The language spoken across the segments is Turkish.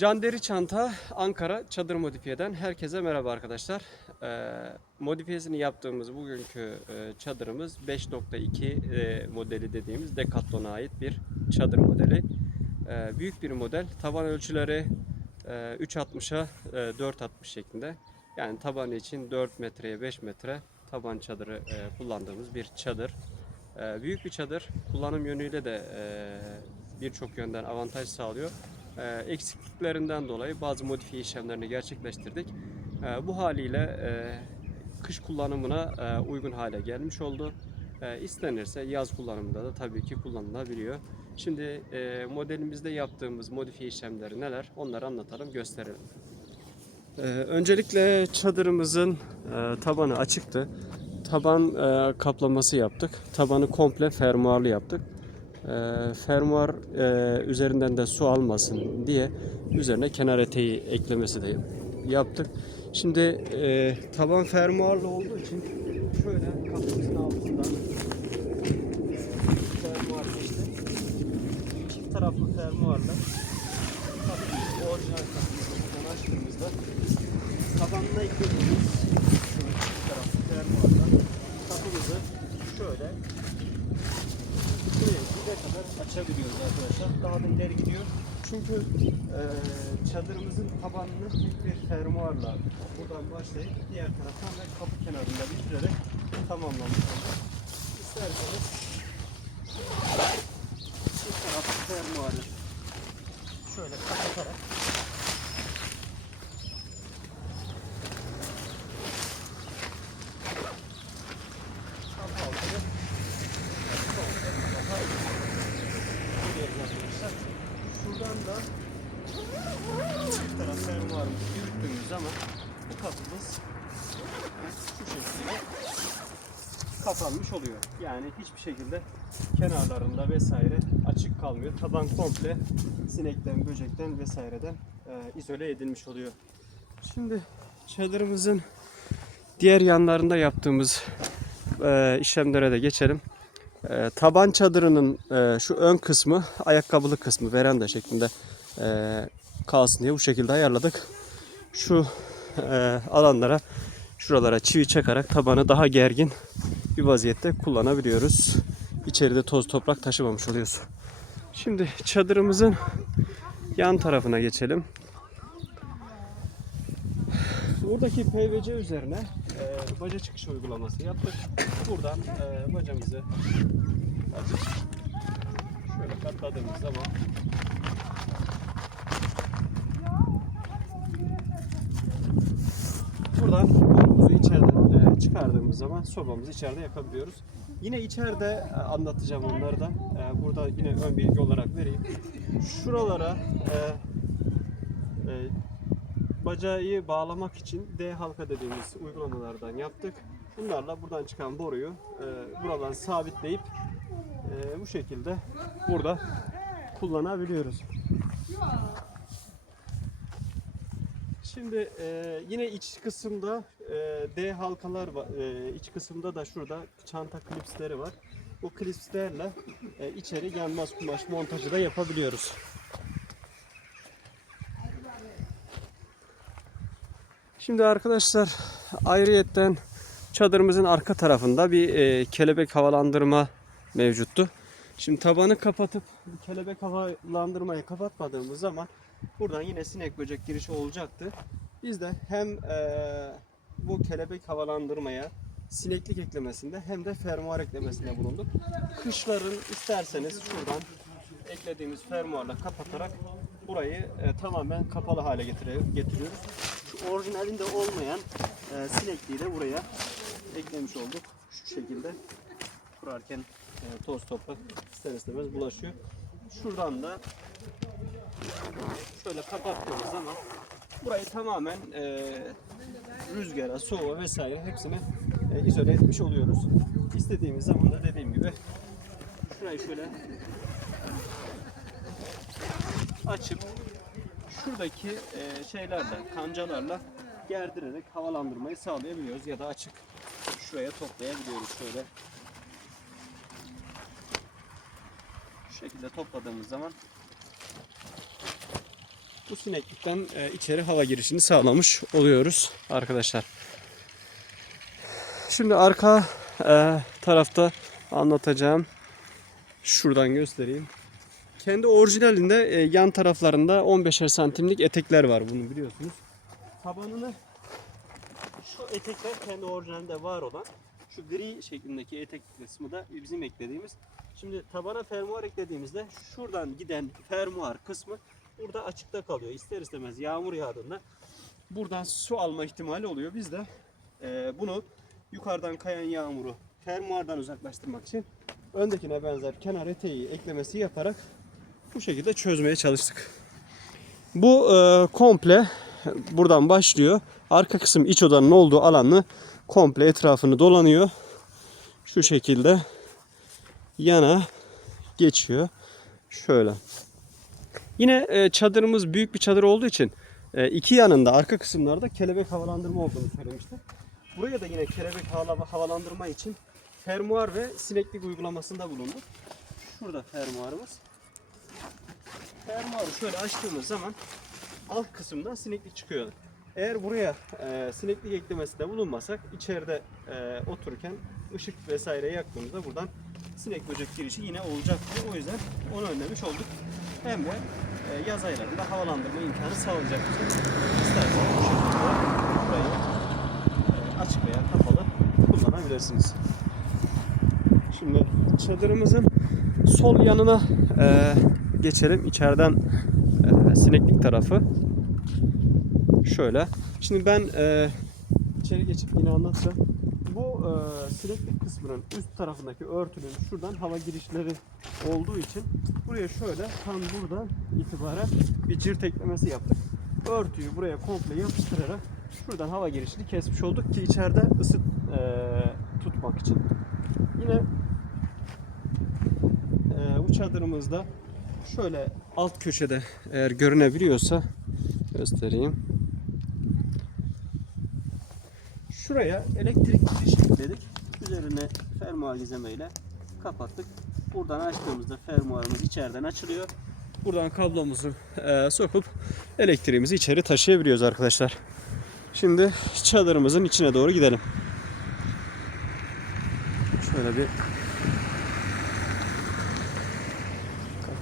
Can Deri Çanta Ankara Çadır Modifiye'den herkese merhaba arkadaşlar. Ee, modifiyesini yaptığımız bugünkü e, çadırımız 5.2 e, modeli dediğimiz Decathlon'a ait bir çadır modeli. Ee, büyük bir model. Taban ölçüleri e, 3.60'a e, 4.60 şeklinde. Yani tabanı için 4 metreye 5 metre taban çadırı e, kullandığımız bir çadır. E, büyük bir çadır. Kullanım yönüyle de birçok yönden avantaj sağlıyor. E, eksikliklerinden dolayı bazı modifiye işlemlerini gerçekleştirdik. E, bu haliyle e, kış kullanımına e, uygun hale gelmiş oldu. E, istenirse yaz kullanımında da tabii ki kullanılabiliyor. Şimdi e, modelimizde yaptığımız modifiye işlemleri neler onları anlatalım gösterelim. Öncelikle çadırımızın tabanı açıktı. Taban kaplaması yaptık. Tabanı komple fermuarlı yaptık. E, fermuar e, üzerinden de su almasın diye üzerine kenar eteği eklemesi de yaptık. Şimdi e, taban fermuarlı olduğu için şöyle kapımızın altından fermuar geçti. Çift taraflı fermuarla kapımızı orijinal kapımızı açtığımızda tabanına eklediğimiz çift taraflı fermuarla kapımızı şöyle açabiliyoruz arkadaşlar. Daha da ileri gidiyor. Çünkü e, çadırımızın tabanını tek bir fermuarla buradan başlayıp diğer taraftan ve kapı kenarında bitirerek tamamlamış olduk. İsterseniz çift taraflı fermuarı şöyle kapatarak kapı altını Da çift taraf fermuarımızı yürüttüğümüz zaman bu kapımız şu şekilde kapanmış oluyor. Yani hiçbir şekilde kenarlarında vesaire açık kalmıyor. Taban komple sinekten, böcekten vesaireden e, izole edilmiş oluyor. Şimdi çadırımızın diğer yanlarında yaptığımız e, işlemlere de geçelim. E, taban çadırının e, şu ön kısmı ayakkabılı kısmı veranda şeklinde e, kalsın diye bu şekilde ayarladık. Şu e, alanlara şuralara çivi çakarak tabanı daha gergin bir vaziyette kullanabiliyoruz. İçeride toz toprak taşımamış oluyoruz. Şimdi çadırımızın yan tarafına geçelim. Buradaki PVC üzerine e, baca çıkışı uygulaması yaptık. Buradan e, bacamızı şöyle katladığımız zaman buradan borumuzu içeriden e, çıkardığımız zaman sobamızı içeride yakabiliyoruz. Yine içeride e, anlatacağım onları da. E, burada yine ön bilgi olarak vereyim. Şuralara e, e, bacayı bağlamak için D halka dediğimiz uygulamalardan yaptık. Bunlarla buradan çıkan boruyu e, buradan sabitleyip e, bu şekilde burada kullanabiliyoruz. Şimdi e, yine iç kısımda e, D halkalar var. E, iç kısımda da şurada çanta klipsleri var. Bu klipslerle e, içeri yanmaz kumaş montajı da yapabiliyoruz. Şimdi arkadaşlar ayrıyetten çadırımızın arka tarafında bir e, kelebek havalandırma mevcuttu. Şimdi tabanı kapatıp kelebek havalandırmayı kapatmadığımız zaman buradan yine sinek böcek girişi olacaktı. Biz de hem e, bu kelebek havalandırmaya sineklik eklemesinde hem de fermuar eklemesinde bulunduk. Kışların isterseniz şuradan eklediğimiz fermuarla kapatarak burayı e, tamamen kapalı hale getiriyoruz. Orijinalinde olmayan e, sinekliği de buraya eklemiş olduk. Şu şekilde kurarken e, toz toprak ister istemez bulaşıyor. Şuradan da şöyle kapattığımız zaman burayı tamamen e, rüzgara, soğuğa vesaire hepsini e, izole etmiş oluyoruz. İstediğimiz zaman da dediğim gibi şurayı şöyle açıp şuradaki e, şeylerle, kancalarla gerdirerek havalandırmayı sağlayabiliyoruz ya da açık şuraya toplayabiliyoruz şöyle. Şu şekilde topladığımız zaman bu sineklikten e, içeri hava girişini sağlamış oluyoruz arkadaşlar. Şimdi arka e, tarafta anlatacağım. Şuradan göstereyim. Kendi orijinalinde e, yan taraflarında 15'er santimlik etekler var bunu biliyorsunuz. Tabanını şu etekler kendi orijinalinde var olan şu gri şeklindeki etek kısmı da bizim eklediğimiz. Şimdi tabana fermuar eklediğimizde şuradan giden fermuar kısmı burada açıkta kalıyor. İster istemez yağmur yağdığında buradan su alma ihtimali oluyor. Biz de e, bunu yukarıdan kayan yağmuru fermuardan uzaklaştırmak için öndekine benzer kenar eteği eklemesi yaparak bu şekilde çözmeye çalıştık. Bu e, komple buradan başlıyor. Arka kısım iç odanın olduğu alanı komple etrafını dolanıyor. Şu şekilde yana geçiyor. Şöyle. Yine e, çadırımız büyük bir çadır olduğu için e, iki yanında arka kısımlarda kelebek havalandırma olduğunu söylemiştim. Buraya da yine kelebek hava- havalandırma için fermuar ve sineklik uygulamasında bulunduk. Şurada fermuarımız. Fermuarı şöyle açtığımız zaman alt kısımdan sineklik çıkıyor. Eğer buraya e, sineklik eklemesinde bulunmasak içeride e, otururken ışık vesaire yaktığımızda buradan sinek böcek girişi yine olacaktır. O yüzden onu önlemiş olduk. Hem de e, yaz aylarında havalandırma imkanı sağlayacak. İsterseniz bu burayı e, açık veya kapalı kullanabilirsiniz. Şimdi çadırımızın sol yanına e, geçelim. İçeriden e, sineklik tarafı. Şöyle. Şimdi ben e, içeri geçip yine anlatacağım. Bu e, sineklik kısmının üst tarafındaki örtünün şuradan hava girişleri olduğu için buraya şöyle tam buradan itibaren bir cırt eklemesi yaptık. Örtüyü buraya komple yapıştırarak şuradan hava girişini kesmiş olduk ki içeride ısıt e, tutmak için. Yine e, bu çadırımızda şöyle alt köşede eğer görünebiliyorsa göstereyim. Şuraya elektrik girişi ekledik. Üzerine fermuar gizlemeyle kapattık. Buradan açtığımızda fermuarımız içeriden açılıyor. Buradan kablomuzu e, sokup elektriğimizi içeri taşıyabiliyoruz arkadaşlar. Şimdi çadırımızın içine doğru gidelim. Şöyle bir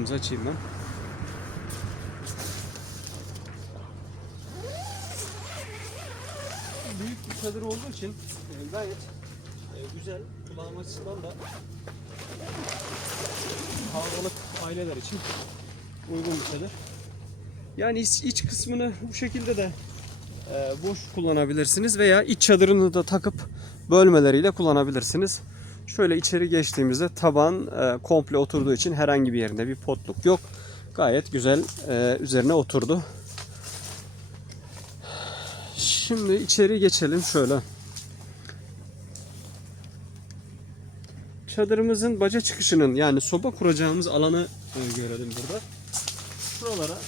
kapımızı açayım ben. büyük bir çadır olduğu için e, gayet e, güzel kullanım açısından da kalabalık aileler için uygun bir çadır. Yani iç, iç kısmını bu şekilde de e, boş kullanabilirsiniz veya iç çadırını da takıp bölmeleriyle kullanabilirsiniz. Şöyle içeri geçtiğimizde taban e, komple oturduğu için herhangi bir yerinde bir potluk yok. Gayet güzel e, üzerine oturdu. Şimdi içeri geçelim şöyle. Çadırımızın baca çıkışının yani soba kuracağımız alanı e, görelim burada. Şuralara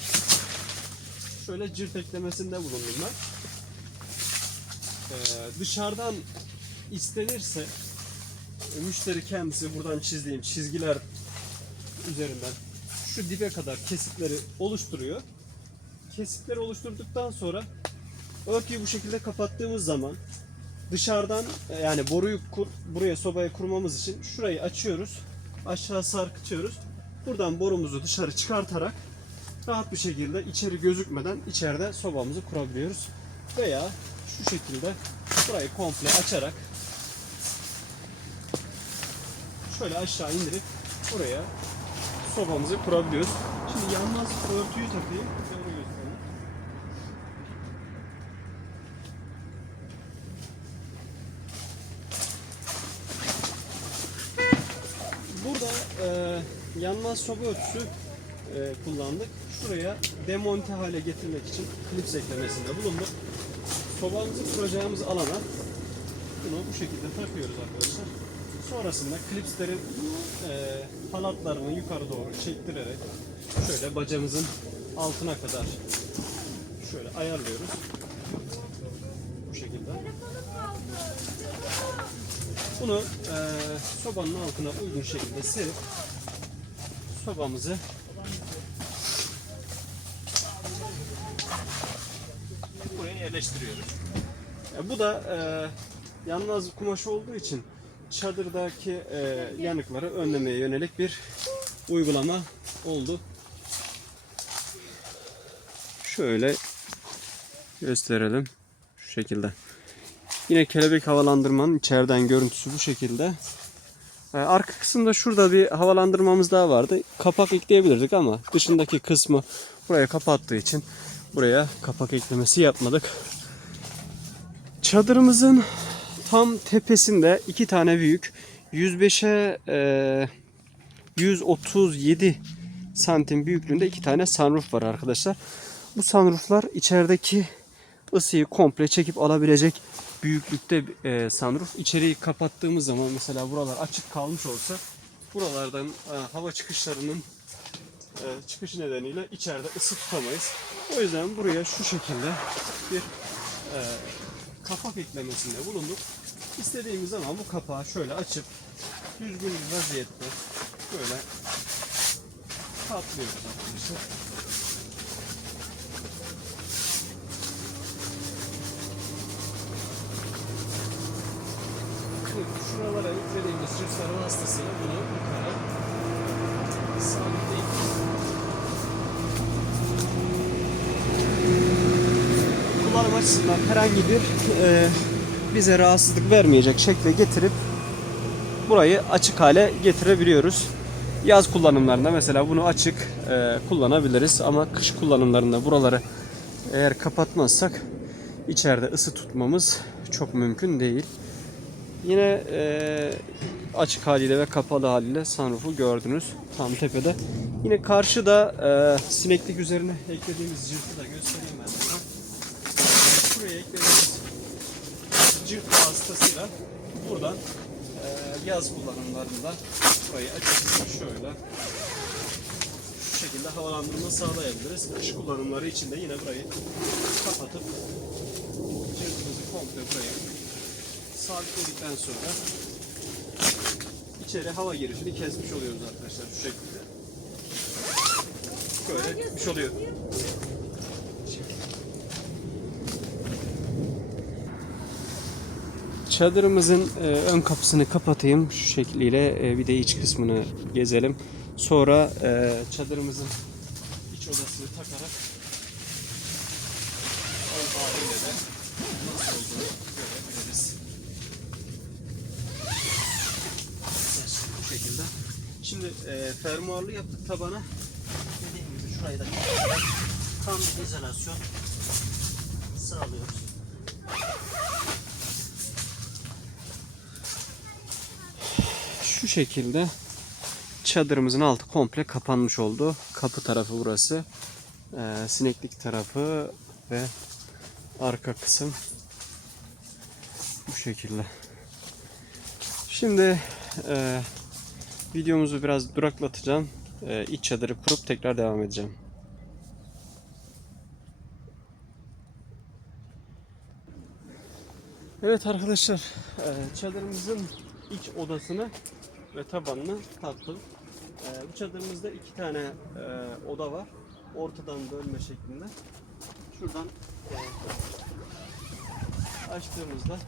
şöyle cırt eklemesinde bulundum ben. Ee, dışarıdan istenirse müşteri kendisi buradan çizdiğim çizgiler üzerinden şu dibe kadar kesitleri oluşturuyor. Kesitleri oluşturduktan sonra Örtüyü bu şekilde kapattığımız zaman dışarıdan e, yani boruyu kur, buraya sobaya kurmamız için şurayı açıyoruz. Aşağı sarkıtıyoruz. Buradan borumuzu dışarı çıkartarak rahat bir şekilde içeri gözükmeden içeride sobamızı kurabiliyoruz. Veya şu şekilde burayı komple açarak şöyle aşağı indirip buraya sobamızı kurabiliyoruz. Şimdi yanmaz örtüyü takayım. Burada e, yanmaz soba örtüsü e, kullandık. Şuraya demonte hale getirmek için klips eklemesinde bulunduk. Sobamızı kuracağımız alana bunu bu şekilde takıyoruz arkadaşlar. Sonrasında klipslerin e, halatlarını yukarı doğru çektirerek şöyle bacamızın altına kadar şöyle ayarlıyoruz. Bu şekilde. Bunu e, sobanın altına uygun şekilde serip sobamızı yerleştiriyoruz. E, bu da e, yanmaz kumaş olduğu için çadırdaki e, yanıkları önlemeye yönelik bir uygulama oldu. Şöyle gösterelim. Şu şekilde. Yine kelebek havalandırmanın içeriden görüntüsü bu şekilde. Ee, Arka kısımda şurada bir havalandırmamız daha vardı. Kapak ekleyebilirdik ama dışındaki kısmı buraya kapattığı için buraya kapak eklemesi yapmadık. Çadırımızın tam tepesinde iki tane büyük 105'e e, 137 santim büyüklüğünde iki tane sunroof var arkadaşlar. Bu sunrooflar içerideki ısıyı komple çekip alabilecek büyüklükte e, sunroof. İçeriği kapattığımız zaman mesela buralar açık kalmış olsa buralardan e, hava çıkışlarının e, çıkışı nedeniyle içeride ısı tutamayız. O yüzden buraya şu şekilde bir e, kapak eklemesinde bulunduk. İstediğimiz zaman bu kapağı şöyle açıp düzgün bir vaziyette böyle katlıyoruz arkadaşlar. Şimdi şuralara yüklediğimiz cipsler vasıtasıyla bunu yukarı sabitleyip kullanım açısından herhangi bir e, bize rahatsızlık vermeyecek şekle getirip burayı açık hale getirebiliyoruz. Yaz kullanımlarında mesela bunu açık e, kullanabiliriz ama kış kullanımlarında buraları eğer kapatmazsak içeride ısı tutmamız çok mümkün değil. Yine e, açık haliyle ve kapalı haliyle sunroof'u gördünüz tam tepede. Yine karşıda e, sineklik üzerine eklediğimiz cırtı da göstereyim ben sana. Şuraya eklediğimiz cırt vasıtasıyla buradan e, yaz kullanımlarında burayı açıp şöyle şu şekilde havalandırma sağlayabiliriz. Kış kullanımları için de yine burayı kapatıp cırtımızı komple buraya sabitledikten sonra içeri hava girişini kesmiş oluyoruz arkadaşlar şu şekilde. Böyle bitmiş oluyor. Çadırımızın e, ön kapısını kapatayım şu şekliyle e, bir de iç kısmını gezelim. Sonra e, çadırımızın iç odasını takarak ön haliyle de nasıl olduğunu görebiliriz. Bu şekilde. Şimdi fermuarlı yaptık tabana. Dediğim gibi şurayı da tam izolasyon sağlıyoruz. Şu şekilde çadırımızın altı komple kapanmış oldu. Kapı tarafı burası. Ee, sineklik tarafı ve arka kısım bu şekilde. Şimdi e, videomuzu biraz duraklatacağım. E, iç çadırı kurup tekrar devam edeceğim. Evet arkadaşlar, e, çadırımızın iç odasını ve tabanını taktım. E, bu çadırımızda iki tane e, oda var. Ortadan bölme şeklinde. Şuradan e, açtığımızda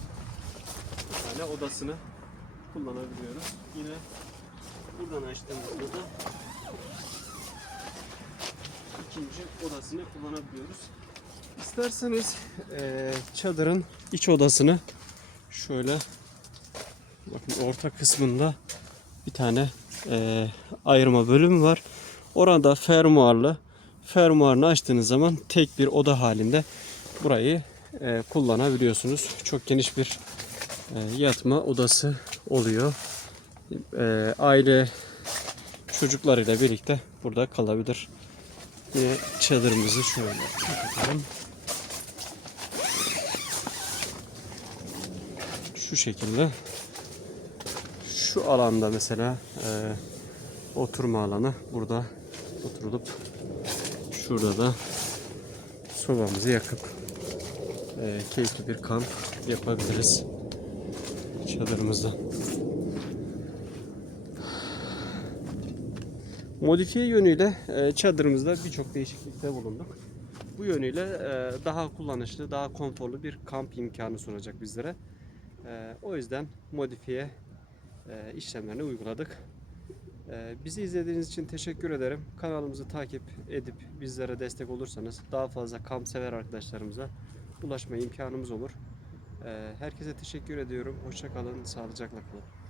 bir tane odasını kullanabiliyoruz. Yine buradan açtığımızda da ikinci odasını kullanabiliyoruz. İsterseniz e, çadırın iç odasını şöyle bakın orta kısmında bir tane e, ayırma bölümü var. Orada fermuarlı fermuarını açtığınız zaman tek bir oda halinde burayı e, kullanabiliyorsunuz. Çok geniş bir e, yatma odası oluyor. E, aile çocuklarıyla birlikte burada kalabilir. Yine çadırımızı şöyle kapatalım. Şu şekilde. Şu alanda mesela e, oturma alanı burada oturulup şurada da sobamızı yakıp e, keyifli bir kamp yapabiliriz çadırımızda. Modifiye yönüyle e, çadırımızda birçok değişiklikte bulunduk. Bu yönüyle e, daha kullanışlı, daha konforlu bir kamp imkanı sunacak bizlere. E, o yüzden modifiye işlemlerini uyguladık. E, bizi izlediğiniz için teşekkür ederim. Kanalımızı takip edip bizlere destek olursanız daha fazla kamp sever arkadaşlarımıza ulaşma imkanımız olur. E, herkese teşekkür ediyorum. Hoşça kalın, sağlıcakla kalın.